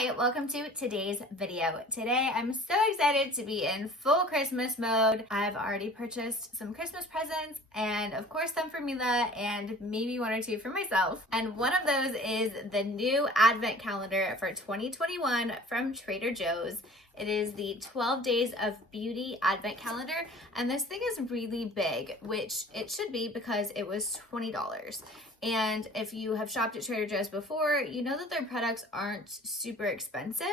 Hi, welcome to today's video. Today I'm so excited to be in full Christmas mode. I've already purchased some Christmas presents and of course some for Mila and maybe one or two for myself. And one of those is the new advent calendar for 2021 from Trader Joe's. It is the 12 Days of Beauty Advent Calendar, and this thing is really big, which it should be because it was $20. And if you have shopped at Trader Joe's before, you know that their products aren't super expensive.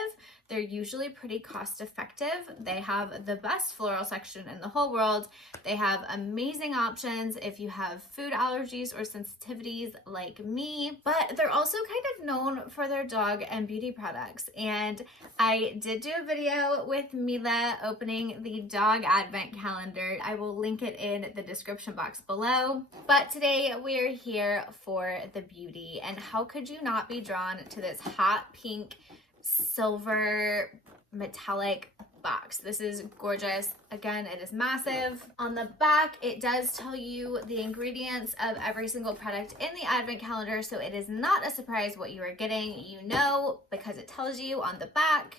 They're usually pretty cost effective. They have the best floral section in the whole world. They have amazing options if you have food allergies or sensitivities like me, but they're also kind of known for their dog and beauty products. And I did do a video with Mila opening the dog advent calendar. I will link it in the description box below. But today we're here for the beauty, and how could you not be drawn to this hot pink silver metallic box? This is gorgeous. Again, it is massive. On the back, it does tell you the ingredients of every single product in the advent calendar, so it is not a surprise what you are getting. You know because it tells you on the back.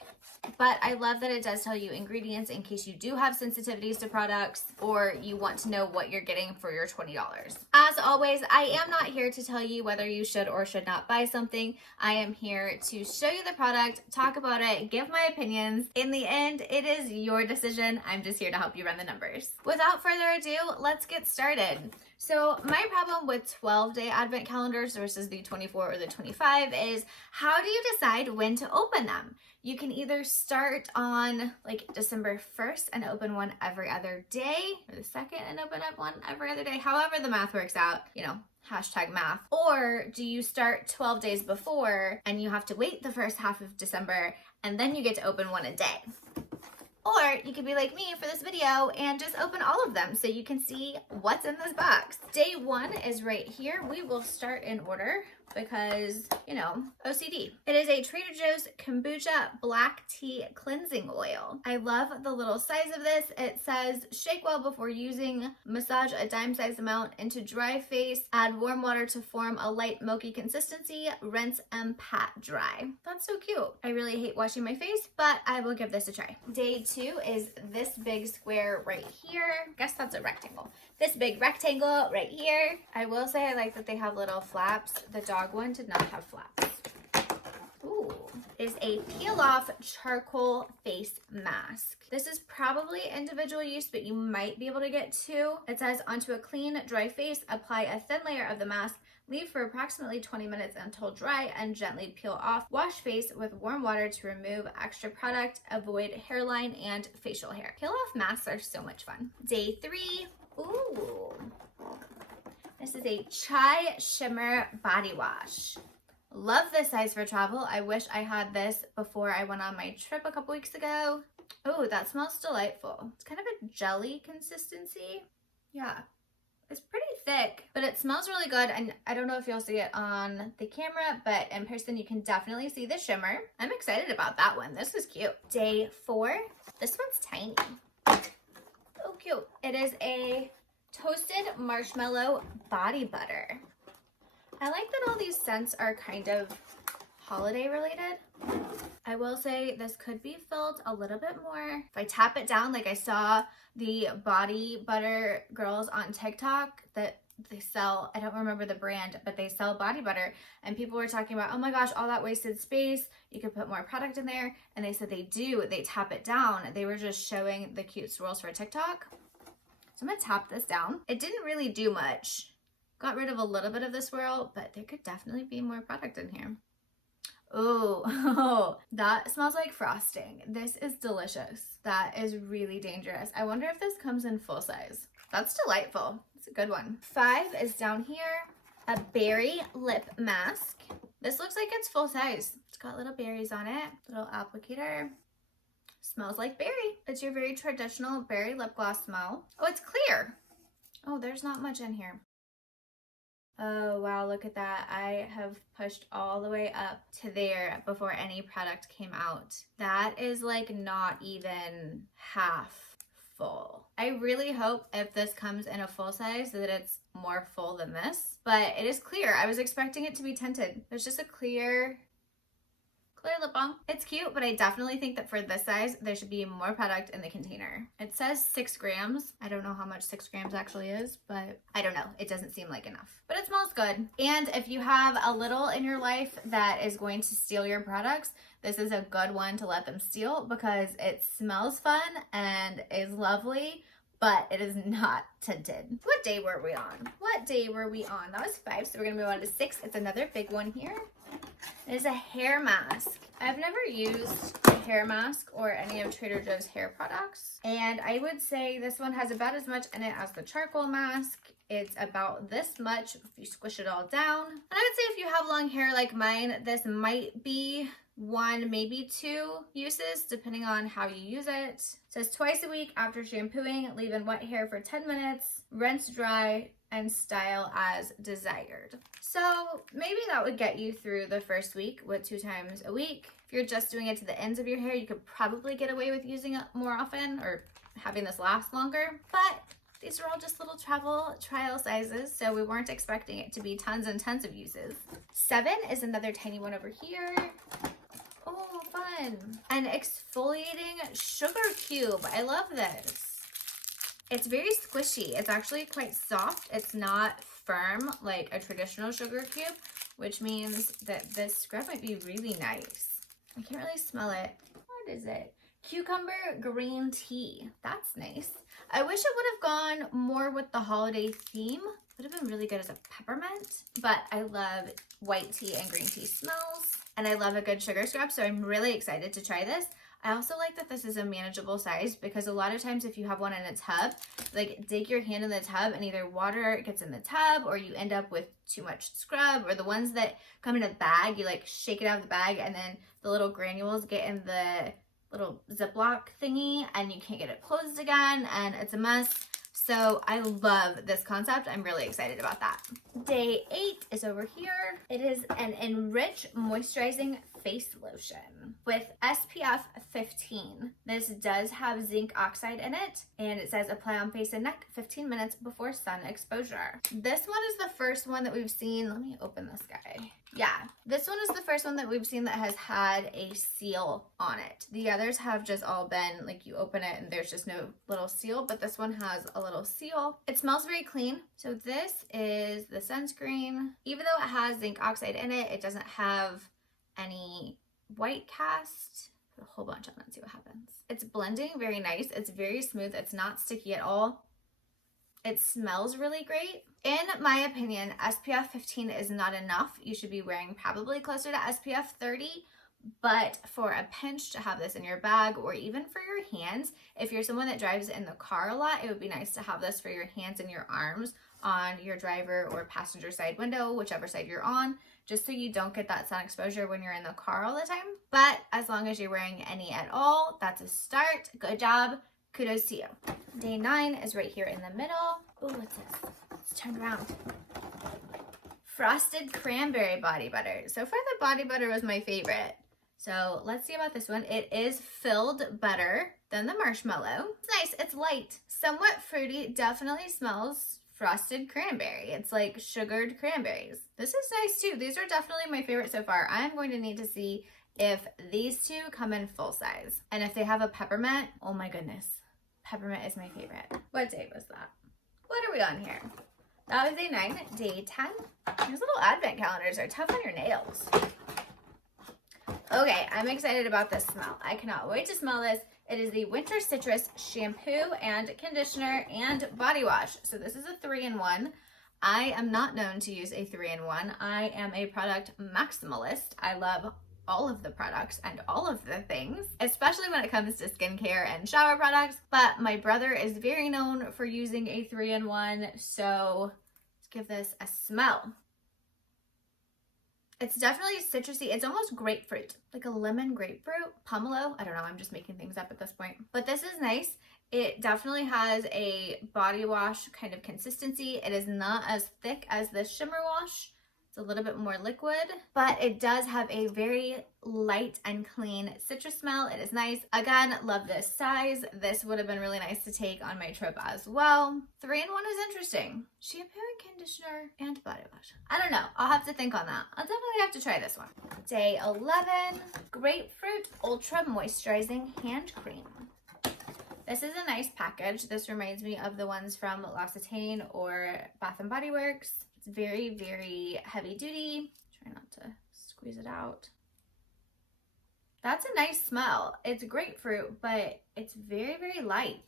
But I love that it does tell you ingredients in case you do have sensitivities to products or you want to know what you're getting for your $20. As always, I am not here to tell you whether you should or should not buy something. I am here to show you the product, talk about it, give my opinions. In the end, it is your decision. I'm just here to help you run the numbers. Without further ado, let's get started. So my problem with 12-day advent calendars versus the 24 or the 25 is, how do you decide when to open them? You can either start on like December 1st and open one every other day, or the 2nd and open up one every other day, however the math works out, you know, hashtag math. Or do you start 12 days before and you have to wait the first half of December and then you get to open one a day? Or you could be like me for this video and just open all of them so you can see what's in this box. Day one is right here. We will start in order because, you know, OCD. It is a Trader Joe's Kombucha Black Tea Cleansing Oil. I love the little size of this. It says, shake well before using, massage a dime-sized amount into dry face, add warm water to form a light milky consistency, rinse and pat dry. That's so cute. I really hate washing my face, but I will give this a try. Day two is this big square right here. I guess that's a rectangle. This big rectangle right here. I will say I like that they have little flaps. The dog one did not have flaps. Ooh. Is a peel off charcoal face mask. This is probably individual use, but you might be able to get two. It says, onto a clean, dry face, apply a thin layer of the mask, leave for approximately 20 minutes until dry, and gently peel off. Wash face with warm water to remove extra product, avoid hairline and facial hair. Peel off masks are so much fun. Day three. Ooh. This is a Chai Shimmer body wash. Love this size for travel. I wish I had this before I went on my trip a couple weeks ago. Oh, that smells delightful. It's kind of a jelly consistency. Yeah, it's pretty thick, but it smells really good. And I don't know if you'll see it on the camera, but in person you can definitely see the shimmer. I'm excited about that one. This is cute. Day four. This one's tiny. Oh, cute. It is a toasted marshmallow body butter. I like that all these scents are kind of holiday related. I will say this could be filled a little bit more. If I tap it down, like I saw the body butter girls on TikTok that they sell, I don't remember the brand, but they sell body butter, and people were talking about, oh my gosh, all that wasted space, you could put more product in there. And they said they do, they tap it down. They were just showing the cute swirls for TikTok. So I'm gonna tap this down. It didn't really do much. Got rid of a little bit of the swirl, but there could definitely be more product in here. Oh, that smells like frosting. This is delicious. That is really dangerous. I wonder if this comes in full size. That's delightful. It's a good one. 5 is down here. A berry lip mask. This looks like it's full size. It's got little berries on it. Little applicator. Smells like berry. It's your very traditional berry lip gloss smell. Oh, it's clear. Oh, there's not much in here. Oh, wow, look at that. I have pushed all the way up to there before any product came out. That is like not even half full. I really hope if this comes in a full size that it's more full than this, but it is clear. I was expecting it to be tinted. It's just a clear clear lip balm. It's cute, but I definitely think that for this size, there should be more product in the container. It says 6 grams. I don't know how much 6 grams actually is, but I don't know. It doesn't seem like enough, but it smells good. And if you have a little in your life that is going to steal your products, this is a good one to let them steal because it smells fun and is lovely, but it is not tinted. What day were we on? What day were we on? That was 5, so we're gonna move on to 6. It's another big one here. It is a hair mask. I've never used a hair mask or any of Trader Joe's hair products, and I would say this one has about as much in it as the charcoal mask. It's about this much if you squish it all down. And I would say if you have long hair like mine, this might be 1, maybe 2 uses, depending on how you use it. It says twice a week after shampooing, leave in wet hair for 10 minutes, rinse dry, and style as desired. So maybe that would get you through the first week with 2 times a week. If you're just doing it to the ends of your hair, you could probably get away with using it more often or having this last longer. But these are all just little travel trial sizes, so we weren't expecting it to be tons and tons of uses. 7 is another tiny one over here. Oh, fun. An exfoliating sugar cube. I love this. It's very squishy. It's actually quite soft. It's not firm like a traditional sugar cube, which means that this scrub might be really nice. I can't really smell it. What is it? Cucumber green tea. That's nice. I wish it would have gone more with the holiday theme. Would have been really good as a peppermint, but I love white tea and green tea smells, and I love a good sugar scrub, so I'm really excited to try this. I also like that this is a manageable size because a lot of times if you have one in a tub, like dig your hand in the tub and either water gets in the tub or you end up with too much scrub, or the ones that come in a bag, you like shake it out of the bag and then the little granules get in the little Ziploc thingy and you can't get it closed again and it's a mess. So I love this concept. I'm really excited about that. Day 8 is over here. It is an Enrich Moisturizing Face Lotion with SPF 15. This does have zinc oxide in it, and it says apply on face and neck 15 minutes before sun exposure. This one is the first one that we've seen. Let me open this guy. Yeah, this one is the first one that we've seen that has had a seal on it. The others have just all been like you open it and there's just no little seal, but this one has a little seal. It smells very clean. So this is the sunscreen. Even though it has zinc oxide in it, it doesn't have any white cast. Put a whole bunch on it and see what happens. It's blending very nice. It's very smooth. It's not sticky at all. It smells really great. In my opinion, SPF 15 is not enough. You should be wearing probably closer to SPF 30, but for a pinch to have this in your bag or even for your hands, if you're someone that drives in the car a lot, it would be nice to have this for your hands and your arms on your driver or passenger side window, whichever side you're on, just so you don't get that sun exposure when you're in the car all the time. But as long as you're wearing any at all, that's a start. Good job. Kudos to you. Day 9 is right here in the middle. Oh, what's this? Let's turn around. Frosted Cranberry Body Butter. So far the body butter was my favorite. So let's see about this one. It is filled better than the Marshmallow. It's nice. It's light. Somewhat fruity. Definitely smells frosted cranberry. It's like sugared cranberries. This is nice too. These are definitely my favorite so far. I'm going to need to see if these two come in full size. And if they have a peppermint, oh my goodness. Peppermint is my favorite. What day was that? What are we on here? That was day 9, day 10. These little advent calendars are tough on your nails. Okay, I'm excited about this smell. I cannot wait to smell this. It is the Winter Citrus Shampoo and Conditioner and Body Wash. So this is a 3-in-1. I am not known to use a 3-in-1. I am a product maximalist. I love all of the products and all of the things, especially when it comes to skincare and shower products. But my brother is very known for using a 3-in-1, so let's give this a smell. It's definitely citrusy. It's almost grapefruit, like a lemon grapefruit, pomelo. I don't know, I'm just making things up at this point. But this is nice. It definitely has a body wash kind of consistency. It is not as thick as the Shimmer wash. It's a little bit more liquid, but it does have a very light and clean citrus smell. It is nice. Again, love this size. This would have been really nice to take on my trip as well. 3-in-1 is interesting. Shampoo and conditioner and body wash. I don't know. I'll have to think on that. I'll definitely have to try this one. Day 11, Grapefruit Ultra Moisturizing Hand Cream. This is a nice package. This reminds me of the ones from L'Occitane or Bath & Body Works. It's very, very heavy duty. Try not to squeeze it out. That's a nice smell. It's grapefruit, but it's very, very light.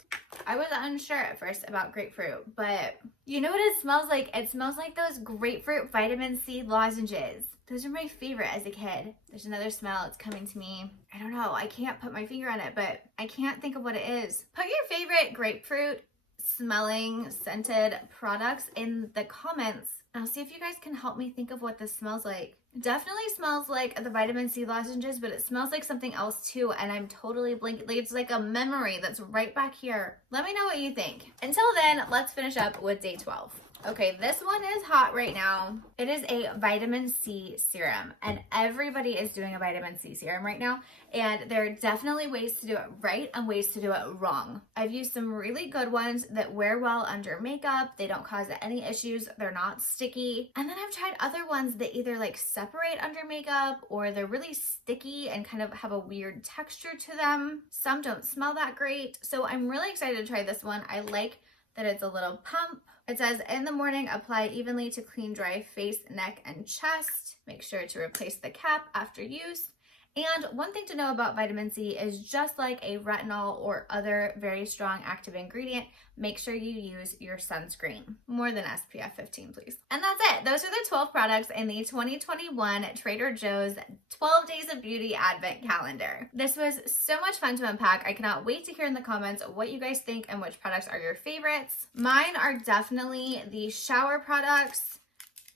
I was unsure at first about grapefruit, but you know what it smells like? It smells like those grapefruit vitamin C lozenges. Those are my favorite as a kid. There's another smell. It's coming to me. I don't know. I can't put my finger on it, but I can't think of what it is. Put your favorite grapefruit smelling scented products in the comments. I'll see if you guys can help me think of what this smells like. It definitely smells like the vitamin C lozenges, but it smells like something else too, and I'm totally blanking. Like, it's like a memory that's right back here. Let me know what you think. Until then, let's finish up with day 12. Okay, this one is hot right now. It is a vitamin C serum, and everybody is doing a vitamin C serum right now, and there are definitely ways to do it right and ways to do it wrong. I've used some really good ones that wear well under makeup. They don't cause any issues. They're not sticky. And then I've tried other ones that either like separate under makeup or they're really sticky and kind of have a weird texture to them. Some don't smell that great. So I'm really excited to try this one. I like that it's a little pump. It says, in the morning, apply evenly to clean, dry face, neck, and chest. Make sure to replace the cap after use. And one thing to know about vitamin C is just like a retinol or other very strong active ingredient, make sure you use your sunscreen. More than SPF 15, please. And that's it. Those are the 12 products in the 2021 Trader Joe's 12 Days of Beauty Advent Calendar. This was so much fun to unpack. I cannot wait to hear in the comments what you guys think and which products are your favorites. Mine are definitely the shower products,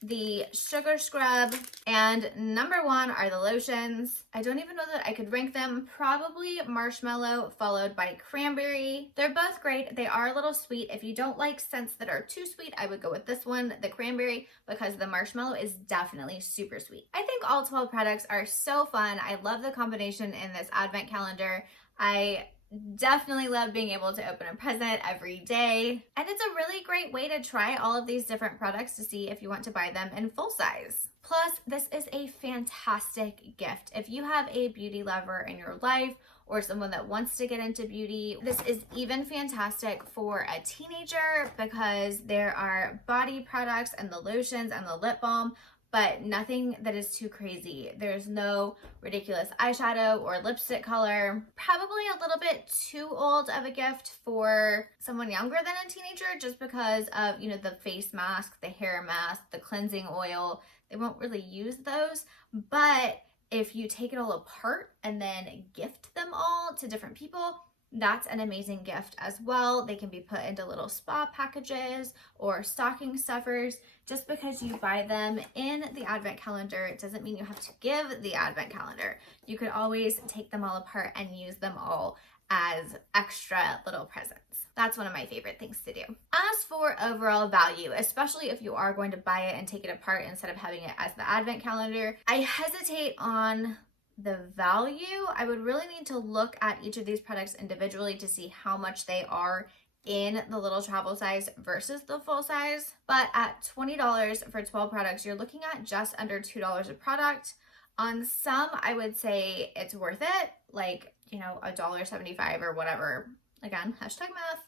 the sugar scrub, and number 1 are the lotions. I don't even know that I could rank them. Probably Marshmallow followed by Cranberry. They're both great. They are a little sweet. If you don't like scents that are too sweet, I would go with this one, the Cranberry, because the Marshmallow is definitely super sweet. I think all 12 products are so fun. I love the combination in this advent calendar. I definitely love being able to open a present every day. And it's a really great way to try all of these different products to see if you want to buy them in full size. Plus, this is a fantastic gift. If you have a beauty lover in your life or someone that wants to get into beauty, this is even fantastic for a teenager because there are body products and the lotions and the lip balm, but nothing that is too crazy. There's no ridiculous eyeshadow or lipstick color. Probably a little bit too old of a gift for someone younger than a teenager just because of, you know, the face mask, the hair mask, the cleansing oil. They won't really use those, but if you take it all apart and then gift them all to different people, that's an amazing gift as well. They can be put into little spa packages or stocking stuffers. Just because you buy them in the advent calendar, it doesn't mean you have to give the advent calendar. You could always take them all apart and use them all as extra little presents. That's one of my favorite things to do. As for overall value, especially if you are going to buy it and take it apart instead of having it as the advent calendar, I hesitate on the value. I would really need to look at each of these products individually to see how much they are in the little travel size versus the full size. But at $20 for 12 products, you're looking at just under $2 a product. On some, I would say it's worth it, like, you know, $1.75 or whatever. Again, hashtag math.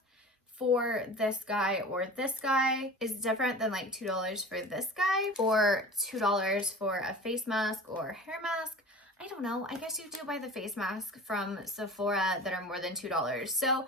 For this guy or this guy is different than like $2 for this guy or $2 for a face mask or hair mask. I don't know. I guess you do buy the face mask from Sephora that are more than $2. So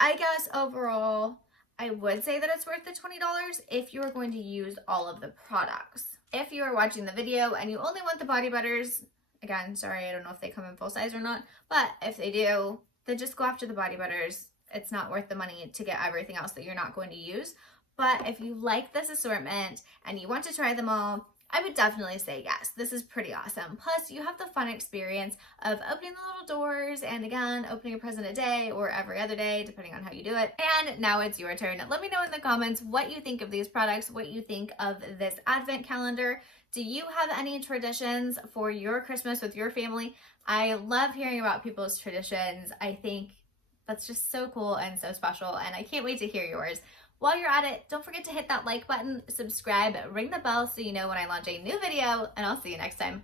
I guess overall, I would say that it's worth the $20 if you are going to use all of the products. If you are watching the video and you only want the body butters, again, sorry, I don't know if they come in full size or not, but if they do, then just go after the body butters. It's not worth the money to get everything else that you're not going to use. But if you like this assortment and you want to try them all, I would definitely say yes. This is pretty awesome. Plus, you have the fun experience of opening the little doors and again, opening a present a day or every other day, depending on how you do it. And now it's your turn. Let me know in the comments what you think of these products, what you think of this advent calendar. Do you have any traditions for your Christmas with your family? I love hearing about people's traditions. I think that's just so cool and so special, and I can't wait to hear yours. While you're at it, don't forget to hit that like button, subscribe, ring the bell so you know when I launch a new video, and I'll see you next time.